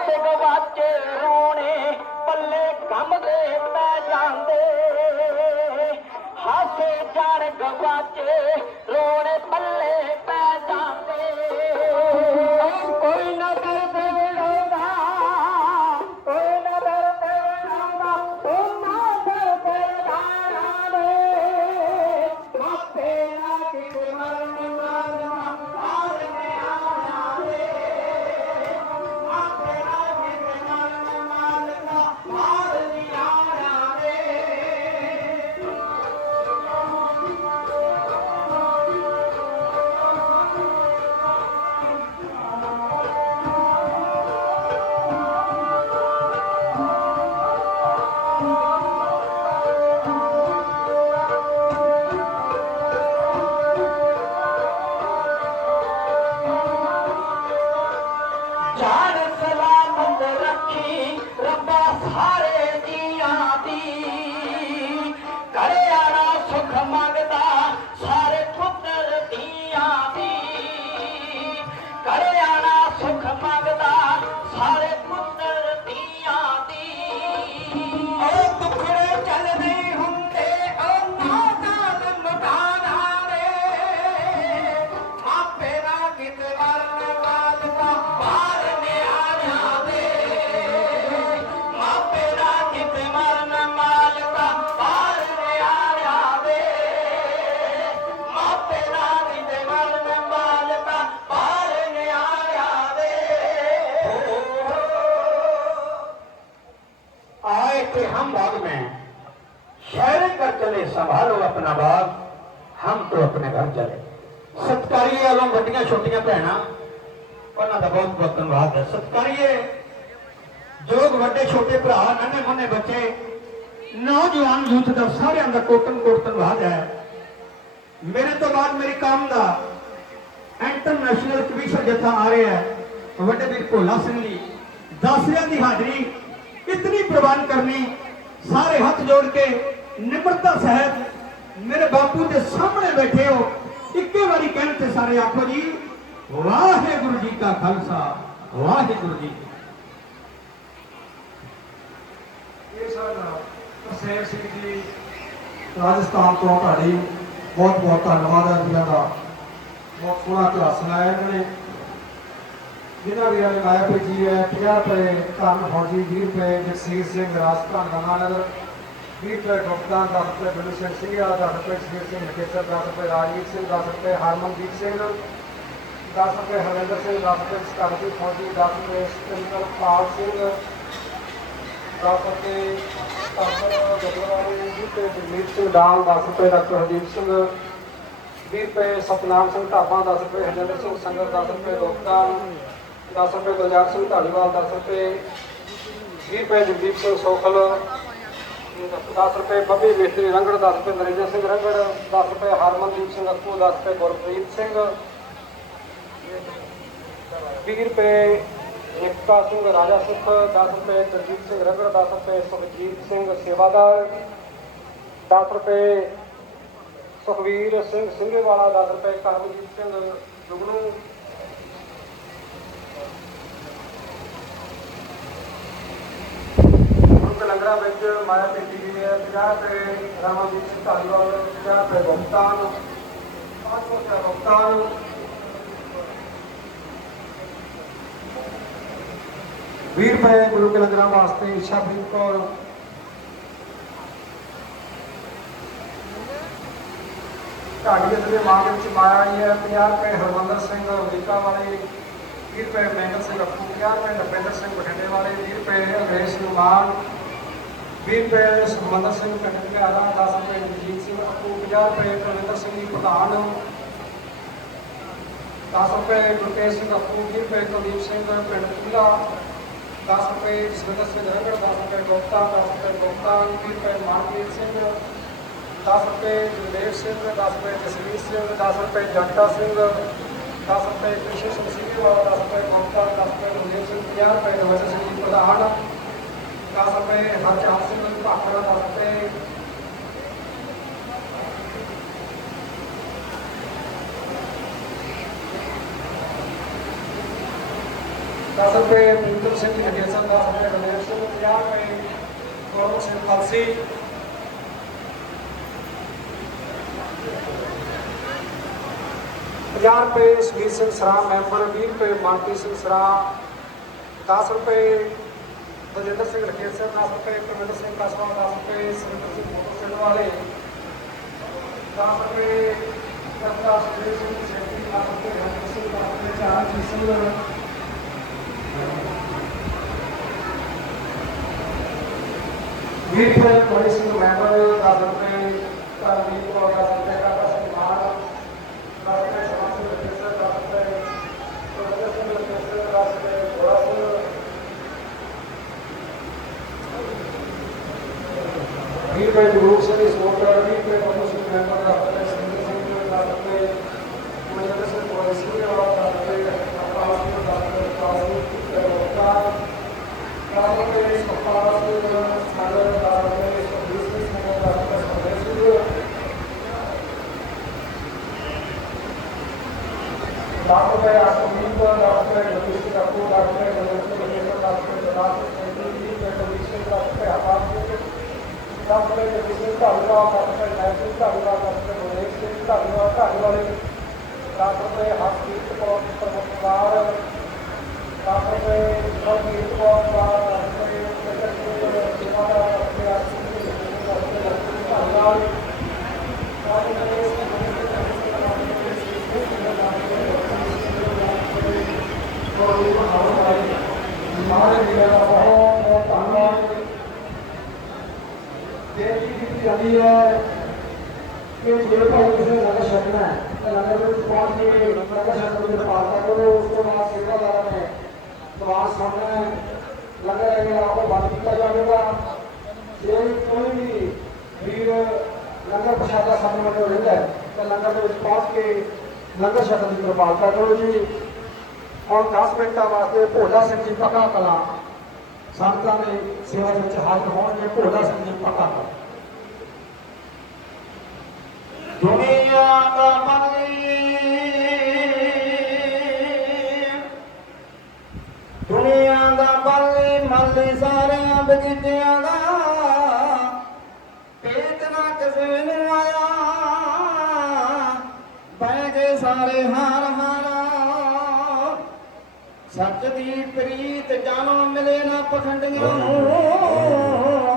ਸਾਡੇ ਗਵਾਚੇ ਰੋਣੇ ਪੱਲੇ ਕੰਮ ਦੇ ਪੈ ਜਾਂਦੇ। ਹਾਸੇ ਜਾਣ ਗਵਾਚੇ ਰੋਣੇ ਪੱਲੇ संभालो अपना बाग हम तो अपने घर चले ਸਤਕਾਰੀਏ ਵੱਲੋਂ ਵੱਡੀਆਂ ਛੋਟੀਆਂ ਭੈਣਾਂ ਉਹਨਾਂ ਦਾ ਬਹੁਤ ਬਹੁਤ ਧੰਨਵਾਦ ਹੈ ਸਤਕਾਰੀਏ ਜੋਗ ਵੱਡੇ ਛੋਟੇ ਭਰਾ ਨੰਨੇ ਮੁੰਨੇ ਬੱਚੇ ਨੌਜਵਾਨ ਯੂਥ ਦਾ ਸਾਰਿਆਂ ਦਾ ਕੋਟਨ ਕੋਟ ਧੰਨਵਾਦ ਹੈ ਮੇਰੇ ਤੋਂ ਬਾਅਦ ਮੇਰੀ ਕੰਮ ਦਾ ਇੰਟਰਨੈਸ਼ਨਲ ਕਮਿਸ਼ਨ ਜਥਾ ਆ ਰਿਹਾ ਹੈ ਵੱਡੇ ਵੀਰ ਭੋਲਾ ਸਿੰਘ ਜੀ ਦਾਸਿਆਂ ਦੀ ਹਾਜ਼ਰੀ ਇਤਨੀ ਪ੍ਰਵਾਨ ਕਰਨੀ ਸਾਰੇ ਹੱਥ ਜੋੜ ਕੇ ਨਿਮਰਤਾ ਸਹਿਤ ਮੇਰੇ ਬਾਪੂ ਦੇ ਸਾਹਮਣੇ ਬੈਠੇ ਹੋ। ਇੱਕੇ ਵਾਰੀ ਕਹਿਣ ਤੇ ਸਾਰੇ ਆਖੋ ਜੀ, ਵਾਹਿਗੁਰੂ ਜੀ ਕਾ ਖਾਲਸਾ, ਵਾਹਿਗੁਰੂ ਜੀ ਇਹ ਸਨ ਤਰਸੇਮ ਸਿੰਘ ਜੀ, ਰਾਜਸਥਾਨ ਤੋਂ ਤੁਹਾਡੀ ਬਹੁਤ ਬਹੁਤ ਧੰਨਵਾਦ ਹੈ ਵੀਰਾਂ ਦਾ ਬਹੁਤ ਸੋਹਣਾ ਕਲਾਸ ਲਾਇਆ ਇਹਨਾਂ ਨੇ। ਜਿਨ੍ਹਾਂ ਵੀਰਾਂ ਨੇ ਗਾਇਆ ਭੇਜੀ ਹੈ 50 ਰੁਪਏ ਧੰਨ ਫੌਜੀ 20 ਰੁਪਏ ਜਗਸੀਰ ਸਿੰਘ, ਰਾਜਸਥਾਨ, ਗੰਗਾਨਗਰ। 20 ਰੁਪਏ ਡਾਕਟਰ 10 ਰੁਪਏ ਬਿਲੂ ਸਿੰਘ ਸਿੰਘਾ 10 ਰੁਪਏ ਸ਼ੇਰ ਸਿੰਘ ਨਕੇਸਰ 10 ਰੁਪਏ ਰਾਜਵੀਰ ਸਿੰਘ 10 ਰੁਪਏ ਹਰਮਨਦੀਪ ਸਿੰਘ 10 ਰੁਪਏ ਹਰਿੰਦਰ ਸਿੰਘ 10 ਰੁਪਏ ਸਕਾਰਪੀ ਫੌਜੀ 10 ਰੁਪਏ ਸਤਿੰਦਰ ਪਾਲ ਸਿੰਘ ਦਸ ਰੁਪਏ ਡਾਕਟਰ ਗੁਰਦੁਆਰੇ ਜੀ ਤੇ ਜਗਮੀਤ ਸਿੰਘ ਦਾਲ 10 ਰੁਪਏ ਡਾਕਟਰ ਹਰਦੀਪ ਸਿੰਘ 20 ਰੁਪਏ ਸਤਨਾਮ ਸਿੰਘ ਢਾਬਾ 10 ਰੁਪਏ ਹਰਜਿੰਦਰ ਸਿੰਘ ਸੰਗਰ 10 ਰੁਪਏ ਲੋਕਦਾਨ 10 ਰੁਪਏ ਗੁਲਜ਼ਾਰ ਸਿੰਘ ਢਾਲੀਵਾਲ 10 ਰੁਪਏ 20 ਰੁਪਏ ਜਗਦੀਪ ਸਿੰਘ ਸੋਖਲ 10 ਰੁਪਏ ਬੱਬੀ ਮੇਸਤਰੀ ਰੰਗੜ 10 ਰੁਪਏ, ਨਰਿੰਦਰ ਸਿੰਘ ਰੰਗੜ 10 ਰੁਪਏ, ਹਰਮਨਦੀਪ ਸਿੰਘ ਅੱਕੂ 10 ਰੁਪਏ, ਗੁਰਪ੍ਰੀਤ ਸਿੰਘ 20 ਰੁਪਏ ਏਕਤਾ ਸਿੰਘ, ਰਾਜਾ ਸੁਖ 10 ਰੁਪਏ ਦਰਜੀਤ ਸਿੰਘ ਰੰਗੜ 10 ਰੁਪਏ, ਸੁਖਜੀਤ ਸਿੰਘ ਸੇਵਾਦਾਰ 10 ਰੁਪਏ, ਸੁਖਵੀਰ ਸਿੰਘ ਸਿੰਘੇਵਾਲਾ 10 ਰੁਪਏ, ਕਰਮਜੀਤ ਸਿੰਘ ਜੁਗਨੂ ਮੁੱਖ ਲੰਗਰਾਂ ਵਿੱਚ ਮਾਇਆ ਪੇਟੀ ਦੀ ਹੈ 50 ਰੁਪਏ ਰਾਮਾਜੀਤ ਸਿੰਘ ਧਾਲੀਵਾਲ 50 ਰੁਪਏ ਭੁਗਤਾਨ 500 ਰੁਪਏ ਭੁਗਤਾਨ ਵੀਹ ਰੁਪਏ ਗੁਰੂ ਕੇ ਲੰਗਰਾਂ ਵਾਸਤੇ ਇਸ਼ਾਪ੍ਰੀਤ ਕੌਰ। ਢਾਡੀ ਦੇ ਮਾਂ ਵਿੱਚ ਮਾਇਆ ਆਈ ਹੈ 50 ਰੁਪਏ ਹਰਮੰਦਰ ਸਿੰਘ, ਅਮਰੀਕਾ ਵਾਲੇ। 20 ਰੁਪਏ ਮਹਿੰਦਰ ਸਿੰਘ ਅੱਪੂ 50 ਰੁਪਏ ਨਪਿੰਦਰ ਸਿੰਘ ਬਠਿੰਡੇ ਵਾਲੇ। 20 ਰੁਪਏ ਅੰਗਰੇਜ਼ ਸਿੰਘ ਮਾਨ 20 ਰੁਪਏ ਸੁਖਮੰਦਰ ਸਿੰਘ ਪਿੰਡ ਘਿਆਰਾ 10 ਰੁਪਏ ਜਗਜੀਤ ਸਿੰਘ ਅੱਪੂ 50 ਰੁਪਏ ਕੁਲਵਿੰਦਰ ਸਿੰਘ ਜੀ ਪ੍ਰਧਾਨ 10 ਰੁਪਏ ਗੁਰਕੇਸ਼ ਸਿੰਘ ਅੱਪੂ 20 ਰੁਪਏ ਕੁਲਦੀਪ ਸਿੰਘ ਪਿੰਡ ਚੂਲਾ 10 ਰੁਪਏ ਸੁਰਿੰਦਰ ਸਿੰਘ ਰੰਗੜ 10 ਰੁਪਏ ਗੁਪਤਾ 10 ਰੁਪਏ ਗੁਪਤਾ 20 ਰੁਪਏ ਮਾਨਵੀਰ ਸਿੰਘ 10 ਰੁਪਏ ਗੁਰਦੇਵ ਸਿੰਘ 10 ਰੁਪਏ ਜਸਵੀਰ ਸਿੰਘ 10 ਰੁਪਏ ਜਗਤਾ ਸਿੰਘ 10 ਰੁਪਏ ਕ੍ਰਿਸ਼ਨ ਸਿੰਘ ਸਿੰਘਵਾਲਾ 10 ਰੁਪਏ ਗੁਪਤਾ 10 ਰੁਪਏ ਗੁਰਦੇਵ ਸਿੰਘ 50 ਰੁਪਏ ਰਵਿੰਦਰ ਸਿੰਘ ਪ੍ਰਧਾਨ ਜੀ ਪ੍ਰਧਾਨ 10 ਰੁਪਏ ਹਰਚੰਦ ਸਿੰਘ ਭਾਖੜਾ 10 ਰੁਪਏ ਦਸ ਰੁਪਏ ਮਨਿੰਦਰ ਸਿੰਘ ਜੀ ਲੱਗੇ ਸਨ ਦਸ ਰੁਪਏ ਬਲਦੇਵ ਸਿੰਘ 50 ਰੁਪਏ ਗੌਰਵ ਸਿੰਘ ਕਲਸੀ ਪੰਜਾਹ ਰੁਪਏ ਸੁਖੀਰ ਸਿੰਘ ਸਰਾ ਮੈਂਬਰ 20 ਰੁਪਏ ਮਨਪ੍ਰੀਤ ਸਿੰਘ ਸਰਾ 10 ਰੁਪਏ ਬਲਜਿੰਦਰ ਸਿੰਘ ਲਖੇਰ ਸਿੰਘ 10 ਰੁਪਏ ਪ੍ਰਵਿੰਦਰ ਸਿੰਘ ਕਸਵਾ 10 ਰੁਪਏ ਸੁਰਿੰਦਰ ਸਿੰਘ ਮੋਟਰ ਸਿੰਘ ਵਾਲੇ 10 ਰੁਪਏ ਕਰਤਾ ਸੁਖੀਰ ਸਿੰਘ ਸ਼ੈਟੀ 10 ਰੁਪਏ ਹਰਜੀਤ ਸਿੰਘ 10 ਰੁਪਏ ਚਾਰਜੀਤ ਸਿੰਘ ਵੀਹ ਰੁਪਏ ਬੜੀ ਸਿੰਘ ਮੈਂਬਰ 10 ਰੁਪਏ ਕਰਮਜੀਤ ਕੌਰ 10 ਰੁਪਏ ਕਾਕਾ ਸਿੰਘ ਮਾਨ 10 ਰੁਪਏ ਸ਼ਾਮ ਸਿੰਘ ਲਖੇਰ 10 ਰੁਪਏ ਪ੍ਰਵਿੰਦਰ ਸਿੰਘ ਲਖੇਰ 10 ਰੁਪਏ ਗੋਰਾ ਸਿੰਘ ਵੀਹ ਰੁਪਏ ਗੁਰੂ ਸਿੰਘ ਸੋਟਰ ਵੀਹ ਰੁਪਏ ਮਨੂ ਸਿੰਘ ਮੈਂਬਰ ਦਾ ਰੁਪਏ ਸਿੰਦਰ ਸਿੰਘ ਦਾ ਰੁਪਏ ਮਨਿੰਦਰ ਸਿੰਘ ਕੋਲ ਸਿੰਘ ਦਾ ਰੁਪਏ ਅਪਾਲ ਸਿੰਘ ਦਾ ਰੁਪਏ ਕਾਲ ਸਿੰਘ ਦਾ ਕਾਲ ਰੁਪਏ ਸਪਾਲ ਸਿੰਘ ਸਾਗਰ ਦਾ ਰੁਪਏ ਸੁਖਬੀਰ ਸਿੰਘ ਦਾ ਰੁਪਏ ਸੰਦੇਸ਼ ਸਿੰਘ ਲੱਖ ਰੁਪਏ ਆਸਮੀਨ ਦਾ ਲੱਖ ਰੁਪਏ ਲਖੀਸ਼ ਦਾ ਕੋ ਲੱਖ ਰੁਪਏ ਮਨੋਜ ਸਿੰਘ ਦਾ ਲੱਖ ਰੁਪਏ ਜਨਾਬ ਸਿੰਘ ਦਾ ਵੀਹ ਰੁਪਏ ਕਬੀਰ ਸਿੰਘ ਦਾ ਰੁਪਏ ਆਬਾਦ ਸਿੰਘ ਦਸ ਰੁਪਏ ਸਿੰਘ ਧੰਨਵਾਦ ਦਸ ਰੁਪਏ ਸਿੰਘ ਧੰਨਵਾਦ ਦਸ ਰੁਪਏ ਸਿੰਘ ਧੰਨਵਾਦ ਧੰਨਵਾਦ ਵਾਲੇ ਦਸ ਹਰਜੀਤ ਕੌਰ ਪ੍ਰਮੁਖਦਾਰ ਦਸ ਸਰਜੀਤ ਕੌਰ ਦਾ ਦਸ ਸੈਕਟਰੀ ਸੇਵਾ ਦਾ ਦਸ ਸਿੰਘ ਦਸ ਰੁਪਏ ਲక్ష్ਮੀ ਦਾ ਬਹੁਤ ਬਹੁਤ ਧੰਨਵਾਦ ਬੇਨਤੀ ਕੀਤੀ ਜਾਂਦੀ ਹੈ। ਕਿ ਜੇ ਭਾਈ ਕਿਸੇ ਨੇ ਲੰਗਰ ਛਕਣਾ ਹੈ। ਤਾਂ ਲੰਗਰ ਦੇ ਵਿੱਚ ਪਹੁੰਚ ਕੇ ਲੰਗਰ ਛਕਣ ਦੀ ਪਾਲਣਾ ਕਰੋ, ਉਸ ਤੋਂ ਬਾਅਦ ਸੇਵਾਦਾਰਾਂ ਨੇ ਨਮਾਜ਼ ਸੁਣਨਾ ਲੰਗਰ ਹੈ। ਜਿਹੜਾ ਉਹ ਬੰਦ ਕੀਤਾ ਜਾਵੇਗਾ। ਜੇ ਕੋਈ ਵੀ ਵੀਰ ਲੰਗਰ ਪ੍ਰਸ਼ਾਦਾ ਸਾਨੂੰ ਵੱਲੋਂ ਰਹਿੰਦਾ ਹੈ, ਤਾਂ ਲੰਗਰ ਦੇ ਵਿੱਚ ਪਹੁੰਚ ਕੇ ਲੰਗਰ ਛਕਣ ਦੀ ਕਿਰਪਾਲਤਾ ਕਰੋ ਜੀ। ਔਰ 10 ਮਿੰਟਾਂ ਵਾਸਤੇ ਭੋਲਾ ਸਿੰਘ ਜੀ ਪੱਕਾ ਕਲਾ। ਸੰਗਤਾਂ ਦੇ ਸੇਵਾ ਦੇ ਵਿੱਚ ਹਾਜ਼ਰ ਹੋਣਗੇ, ਭੋਲਾ ਸਿੰਘ ਜੀ ਪੱਕਾ ਕਲਾ। ਦੁਨੀਆ ਦਾ ਮਲੀ ਦੁਨੀਆ ਦਾ ਮਲੀ ਮਲੀ ਸਾਰਿਆਂ ਬਗੀਚਿਆਂ ਦਾ ਪੇਟ ਨਾ ਕਿਸੇ ਨੂੰ ਆਇਆ ਬਹਿ ਗਏ ਸਾਰੇ ਹਾਰ ਹਾਰਾ ਸੱਚ ਦੀ ਪ੍ਰੀਤ ਜਾਨੋਂ ਮਿਲੇ ਨਾ ਪਖੰਡੀਆਂ ਨੂੰ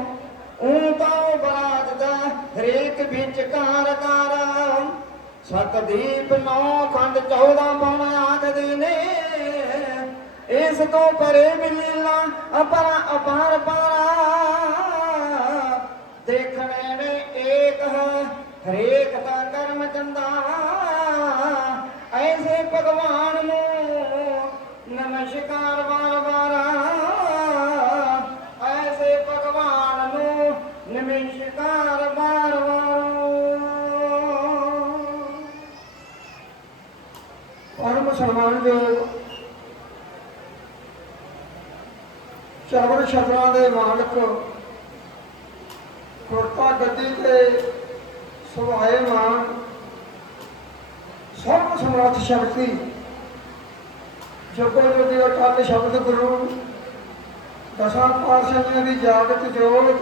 ਸਤਦੀਪ ਨੌ ਖੰਡ 14 ਪਾਉਣਾ ਆਖਦੇ ਨੇ। ਇਸ ਤੋਂ ਪਰੇ ਮਿਲਣਾ ਅਪਰ ਅਪਾਰ ਪਾਰਾ। ਦੇਖਣੇ ਨੇ ਏਕ ਹੈ, ਹਰੇਕ ਦਾ ਕਰਮ ਚੰਦਾ। ਐਸੇ ਭਗਵਾਨ ਨੂੰ ਨਮਸਕਾਰ ਵਾਰ ਚਰਵਣ ਛਤਰਾਂ ਦੇ ਮਾਲਕ ਕੁਰਤਾ ਗੱਦੀ ਤੇ ਸੁਭਾਏ ਮਾਨ ਸਰਬ ਸਮਰੱਥ ਸ਼ਕਤੀ। ਜਗੋ ਜੋਤੀ ਅਟਲ ਸ਼ਬਦ ਗੁਰੂ, ਦਸਾਂ ਪਾਤਸ਼ਾਹੀਆਂ ਦੀ ਜਾਗਤ ਜੋਤ।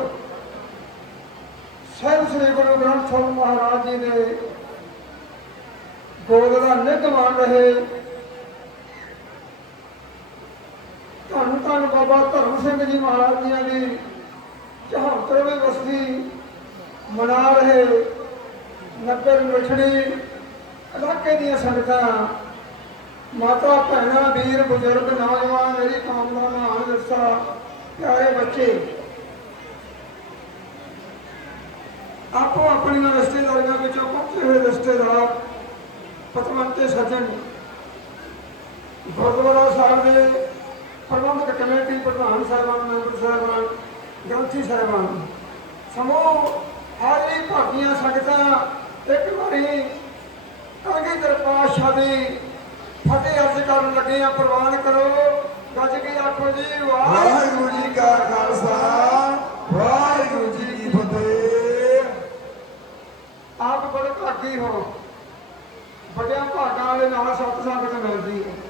ਸਾਹਿਬ ਸ੍ਰੀ ਗੁਰੂ ਗ੍ਰੰਥ ਸਾਹਿਬ ਮਹਾਰਾਜ ਜੀ ਦੇ ਗੋਦ ਦਾ ਨਿੱਘ ਮਾਣ ਰਹੇ। ਤੁਹਾਨੂੰ ਧੰਨ ਬਾਬਾ ਧਰਮ ਸਿੰਘ ਜੀ ਮਹਾਰਾਜ ਜੀਆਂ ਦੀ 74ਵੀਂ ਵਸਤੀ ਮਨਾ ਰਹੇ ਨਗਰ ਮਿਠੜੀ ਇਲਾਕੇ ਦੀਆਂ ਸੰਗਤਾਂ, ਮਾਤਾ ਭੈਣਾਂ, ਵੀਰ, ਬਜ਼ੁਰਗ, ਨੌਜਵਾਨ, ਮੇਰੀ ਕੌਮ ਦਾ ਮਹਾਨ ਵਿਰਸਾ ਪਿਆਰੇ ਬੱਚੇ। ਆਪੋ ਆਪਣੀਆਂ ਰਿਸ਼ਤੇਦਾਰੀਆਂ ਵਿੱਚੋਂ ਪਹੁੰਚੇ ਹੋਏ ਰਿਸ਼ਤੇਦਾਰ, ਪਤਵੰਤੇ ਸੱਜਣ, ਗੁਰਦੁਆਰਾ ਸਾਹਿਬ ਦੇ ਪ੍ਰਬੰਧਕ ਕਮੇਟੀ ਪ੍ਰਧਾਨ ਸਾਹਿਬਾਨ, ਮੈਂਬਰ ਸਾਹਿਬਾਨ, ਗ੍ਰੰਥੀ ਸਾਹਿਬਾਨ। ਸਮੂਹ ਹਾਜ਼ਰੀ ਭਾਗੀਆਂ ਸੰਗਤਾਂ ਇੱਕ ਵਾਰੀ ਕਲਗੀਧਰ ਪਾਤਸ਼ਾਹ ਦੀ ਫਤਿਹ ਅਰਜ਼ ਕਰਨ ਲੱਗੇ ਆ, ਪ੍ਰਵਾਨ ਕਰੋ। ਗੱਜ ਕੇ ਆਖੋ ਜੀ, ਵਾਹਿਗੁਰੂ ਜੀ ਕਾ ਖਾਲਸਾ, ਵਾਹਿਗੁਰੂ ਜੀ ਕੀ ਫਤਿਹ। ਆਪ ਬੜੇ ਭਾਗੀ ਹੋ। ਵੱਡਿਆਂ ਭਾਗਾਂ ਵਾਲੇ ਨਾਲ ਸਤਿ ਸੰਗਤ ਮਿਲਦੀ ਹੈ।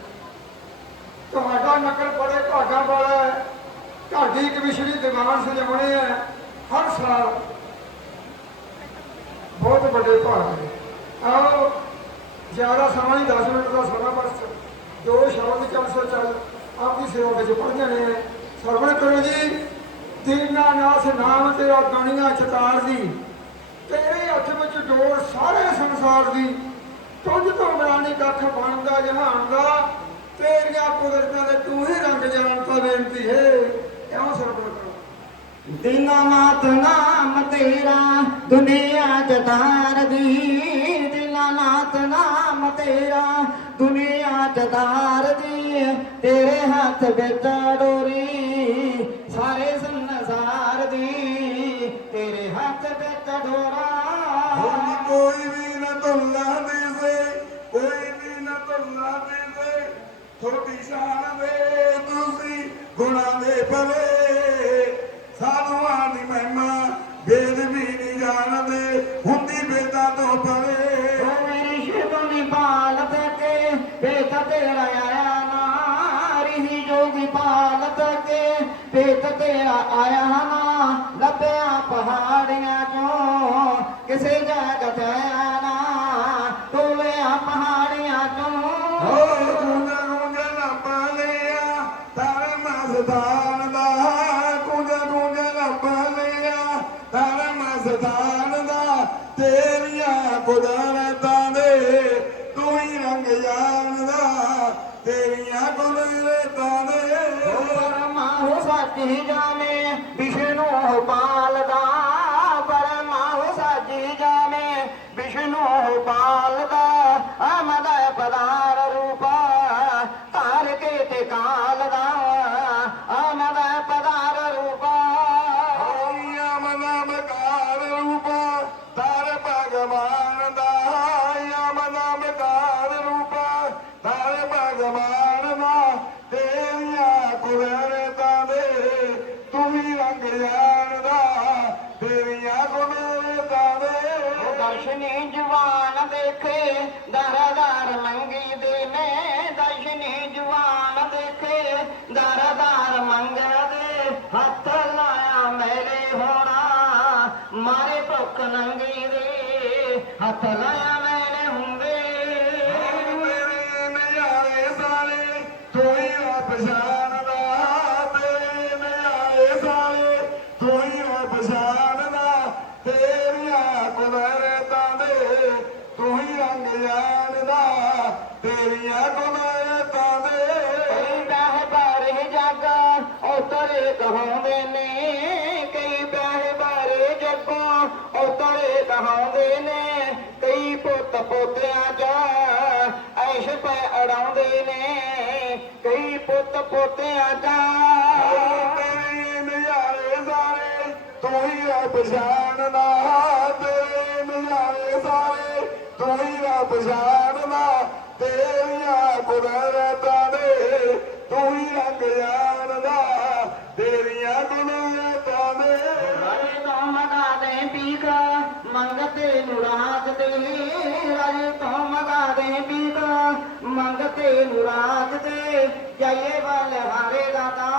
ਤੁਹਾਡਾ ਨਕਲ ਬੜੇ ਭਾਗਾਂ ਵਾਲਾ ਹੈ। ਘਰ ਦੀ ਕਮਿਸ਼ਨਰੀ ਦੀਵਾਨ ਸਜਾਉਣੇ ਹੈ। ਹਰ ਸਾਲ ਬਹੁਤ ਵੱਡੇ ਭਾਗ ਨੇ। ਆਓ, ਜ਼ਿਆਦਾ ਸਮਾਂ ਨਹੀਂ 10 ਮਿੰਟ ਦਾ ਸਮਾਂ ਬਸ। ਦੋ ਸ਼ਬਦ ਚੱਲ ਸੋ ਚੱਲ, ਆਪਦੀ ਸੇਵਾ ਵਿੱਚ ਪੜ ਜਾਣੇ ਹੈ ਸਰਵਣ ਕਰੋ ਜੀ, ਦੀਨਾ ਦੀਨਾਨਾਥ ਨਾਮ ਤੇਰਾ ਦੁਨੀਆ ਚਤਾਰ ਦੀ। ਤੇਰੇ ਹੱਥ ਵਿੱਚ ਡੋਰ ਸਾਰੇ ਸੰਸਾਰ ਦੀ। ਤੁਝ ਤੋਂ ਬਿਆਨੀ ਕੱਖ ਬਣਦਾ, ਜਹਾਨ ਦਾ। ਤੇਰੀਆਂ ਕੁਦਰਤਾਂ ਦੇ ਤੂੰ ਹੀ ਰੰਗ ਜਾਣਦਾ ਬੇਨਤੀ ਹੈ। ਐਵੇਂ ਸਰਵਣ ਕਰੋ ਦਿਨਾਨਾਥ ਨਾਮ ਤੇਰਾ ਦੁਨੀਆ ਜਤਾਰ ਦੀ। ਦਿਨਾਨਾਥ ਨਾਮ ਤੇਰਾ ਦੁਨੀਆ ਜਤਾਰ ਦੀ। ਤੇਰੇ ਹੱਥ ਵਿੱਚ ਡੋਰੀ ਸਾਰੇ ਸੰਸਾਰ ਦੀ। ਤੇਰੇ ਹੱਥ ਵਿੱਚ ਡੋਰਾ। ਹੁਣ ਕੋਈ ਵੀ ਨਾ ਤੁਲਨਾ ਦੇ ਸੇ ਕੋਈ ਵੀ ਨਾ ਤੁਲਨਾ ਦੇ ਥੋੜੀ ਸ਼ਾਨ ਦੇ ਤੁਸੀਂ ਗੁਣਾ ਦੇ ਭਲੇ। ਸਾਧੂਆਂ ਦੀ ਮਹਿਮਾ ਵੇਦ ਵੀ ਨਹੀਂ ਜਾਣਦੇ, ਹੁੰਦੀ ਵੇਦਾਂ ਤੋਂ ਪਰੇ। ਓ ਮੇਰੀ ਸ਼ਿਵਨੀ ਪਾਲਤ ਕੇ ਵੇਤ ਤੇਰਾ ਆਇਆ ਨਾ ਰਿਹੀ ਜੋਗੀ ਪਾਲਤ ਕੇ। ਵੇਤ ਤੇਰਾ ਆਇਆ ਨਾ ਲੱਭਿਆ ਪਹਾੜੀਆਂ ਚੋਂ, ਕਿਸੇ ਜਗਤ ਆਇਆ পাল ਹੱਥ ਲਾਇਆ ਮੇਰੇ ਹੋਣਾ, ਮਾਰੇ ਭੁੱਖ ਨੰਗੀ ਦੇ। ਹੱਥ ਲਾਇਆ ਮੈਨੇ ਹੁੰਦੇ। ਤੇਰੇ ਨਜ਼ਾਰੇ ਸਾਰੇ ਤੂੰ ਹੀ ਰੱਬ ਜਾਣਦਾ ਕਹਾਉਂਦੇ ਨੇ, ਕਈ ਪੁੱਤ ਪੋਤਿਆਂ ਚ ਐਸ਼ ਪੈ ਅੜਾਉਂਦੇ ਨੇ, ਕਈ ਪੁੱਤ ਪੋਤਿਆਂ ਚ ਤੇਰੇ ਨਜ਼ਾਰੇ ਸਾਰੇ ਤੂੰ ਹੀ ਰੱਬ ਜਾਣਦਾ ਤੇਰੇ ਨਜ਼ਾਰੇ ਸਾਰੇ ਤੂੰ ਹੀ ਰੱਬ ਜਾਣਦਾ, ਤੇਰੀਆਂ ਕੁਦਰਤਾਂ ਦੇ ਤੂੰ ਹੀ ਰੰਗ ਜਾਣਦਾ। ਰਾਜੇ ਤੋਂ ਮਗਾ ਦੇ ਪੀਕ ਮੰਗਤੇ ਮੁਰਾਦ ਦੇ ਜਾਈਏ ਬਲ ਹਾਰੇ ਦਾਤਾ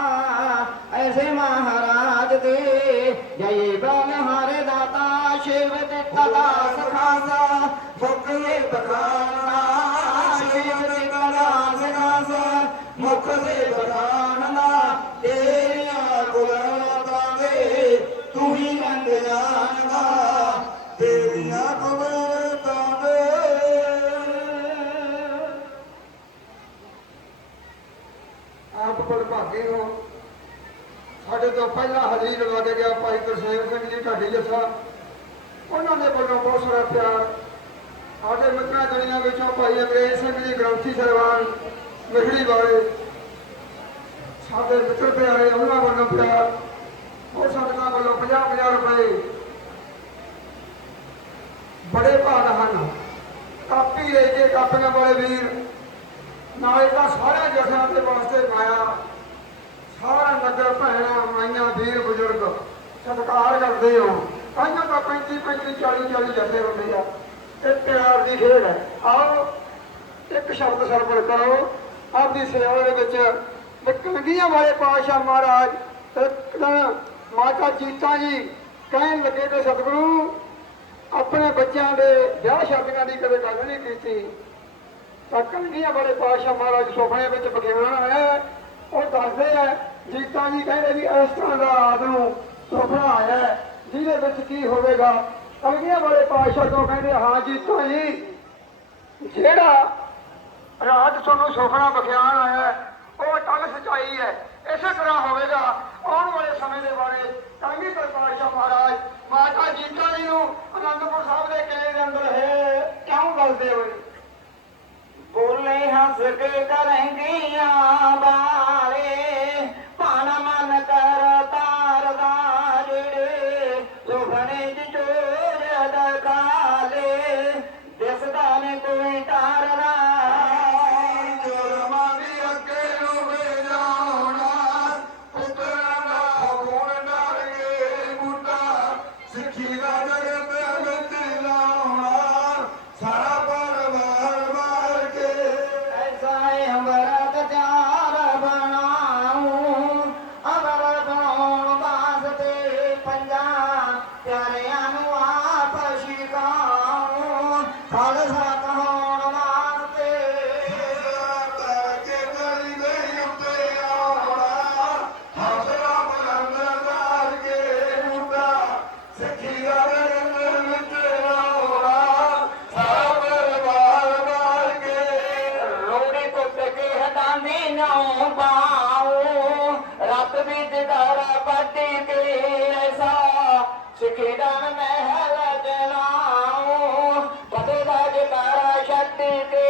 ਐਸੇ ਮਹਾਰਾਜ ਦੇ ਜਾਈਏ ਬਲ ਹਾਰੇ ਦਾਤਾ ਸ਼ਿਵ ਤੇ ਤਦਾ ਸਖਾਸਾ ਫੁਕਲੇ ਬਖਾਨਾ। ਤੋਂ ਪਹਿਲਾਂ ਹਜ਼ੀਰ ਲੱਗ ਗਿਆ ਭਾਈ ਗੁਰਸੇਵ ਸਿੰਘ ਜੀ ਢਾਡੀ ਜੱਸਾ। ਉਹਨਾਂ ਦੇ ਵੱਲੋਂ ਬਹੁਤ ਸਾਰਾ ਪਿਆਰ। ਸਾਡੇ ਮਿੱਤਰਾਂ ਜਣੀਆਂ ਵਿੱਚੋਂ ਭਾਈ ਅੰਗਰੇਜ਼ ਸਿੰਘ ਜੀ, ਗ੍ਰੰਥੀ ਸਰਵਾਨ ਮਿਹੜੀ ਵਾਲੇ, ਸਾਡੇ ਮਿੱਤਰ ਪਿਆਰੇ, ਉਹਨਾਂ ਵੱਲੋਂ ਪਿਆਰ। ਉਹ ਸੰਗਤਾਂ ਵੱਲੋਂ 50 50 ਰੁਪਏ। ਬੜੇ ਭਾਗ ਹਨ। ਕਾਪੀ ਲੈ ਕੇ ਕਾਪੀਆਂ ਵਾਲੇ ਵੀਰ, ਨਾਲੇ ਤਾਂ ਸਾਰੇ ਜਥਿਆਂ ਦੇ ਵਾਸਤੇ ਮਾਇਆ ਸਾਰਾ ਨਗਰ ਭੈਣਾਂ ਮਾਈਆਂ ਵੀਰ ਬਜ਼ੁਰਗ, ਸਤਿਕਾਰ ਕਰਦੇ ਹੋ। ਕਾਈਆਂ ਤਾਂ 35 35 40 40 ਜਥੇ ਹੁੰਦੇ ਆ। ਇਹ ਪਿਆਰ ਦੀ ਖੇਡ ਹੈ। ਆਓ, ਇੱਕ ਸ਼ਬਦ ਸਰਵਣ ਕਰੋ। ਆਪਦੀ ਸੇਵਾ ਦੇ ਵਿੱਚ ਤੇ ਵਾਲੇ ਪਾਤਸ਼ਾਹ ਮਹਾਰਾਜ। ਇੱਕ ਤਾਂ ਮਾਤਾ ਜੀਤਾ ਜੀ ਕਹਿਣ ਲੱਗੇ ਕਿ ਸਤਿਗੁਰੂ, ਆਪਣੇ ਬੱਚਿਆਂ ਦੇ ਵਿਆਹ ਸ਼ਾਦੀਆਂ ਦੀ ਕਦੇ ਗੱਲ ਨਹੀਂ ਕੀਤੀ। ਤਾਂ ਕਲਗੀਆਂ ਵਾਲੇ ਪਾਤਸ਼ਾਹ ਮਹਾਰਾਜ ਸੁਪਨੇ ਵਿੱਚ ਬਖਿਆਨ ਆਇਆ। ਉਹ ਦੱਸਦੇ ਆ ਜੀਤਾ ਜੀ ਕਹਿੰਦੇ ਵੀ ਇਸ ਤਰ੍ਹਾਂ ਦਾ ਰਾਤ ਨੂੰ ਸੁਪਨਾ ਆਇਆ ਹੈ, ਜਿਹਦੇ ਵਿੱਚ ਕੀ ਹੋਵੇਗਾ? ਕਲਗੀਆਂ ਵਾਲੇ ਪਾਤਸ਼ਾਹ ਤੋਂ ਕਹਿੰਦੇ ਹਾਂ ਜੀਤਾ ਜੀ ਜਿਹੜਾ ਰਾਤ ਤੁਹਾਨੂੰ ਸੁਪਨਾ ਬਖਿਆਨ ਆਇਆ ਉਹ ਟਲ ਸਚਾਈ ਹੈ। ਇਸੇ ਤਰ੍ਹਾਂ ਹੋਵੇਗਾ। ਆਉਣ ਵਾਲੇ ਸਮੇਂ ਦੇ ਬਾਰੇ ਕਾਂਗੀ ਪਾਤਸ਼ਾਹ ਮਹਾਰਾਜ ਮਾਤਾ ਜੀਤਾ ਜੀ ਨੂੰ ਅਨੰਦਪੁਰ ਸਾਹਿਬ ਦੇ ਕਿਲੇ ਦੇ ਅੰਦਰ ਹੈ ਕਿਉਂ ਬਲਦੇ ਹੋਏ? ਬੋਲੇ ਹੱਸ ਕੇ ਕਰੇਂਗੀਆਂ Thank you.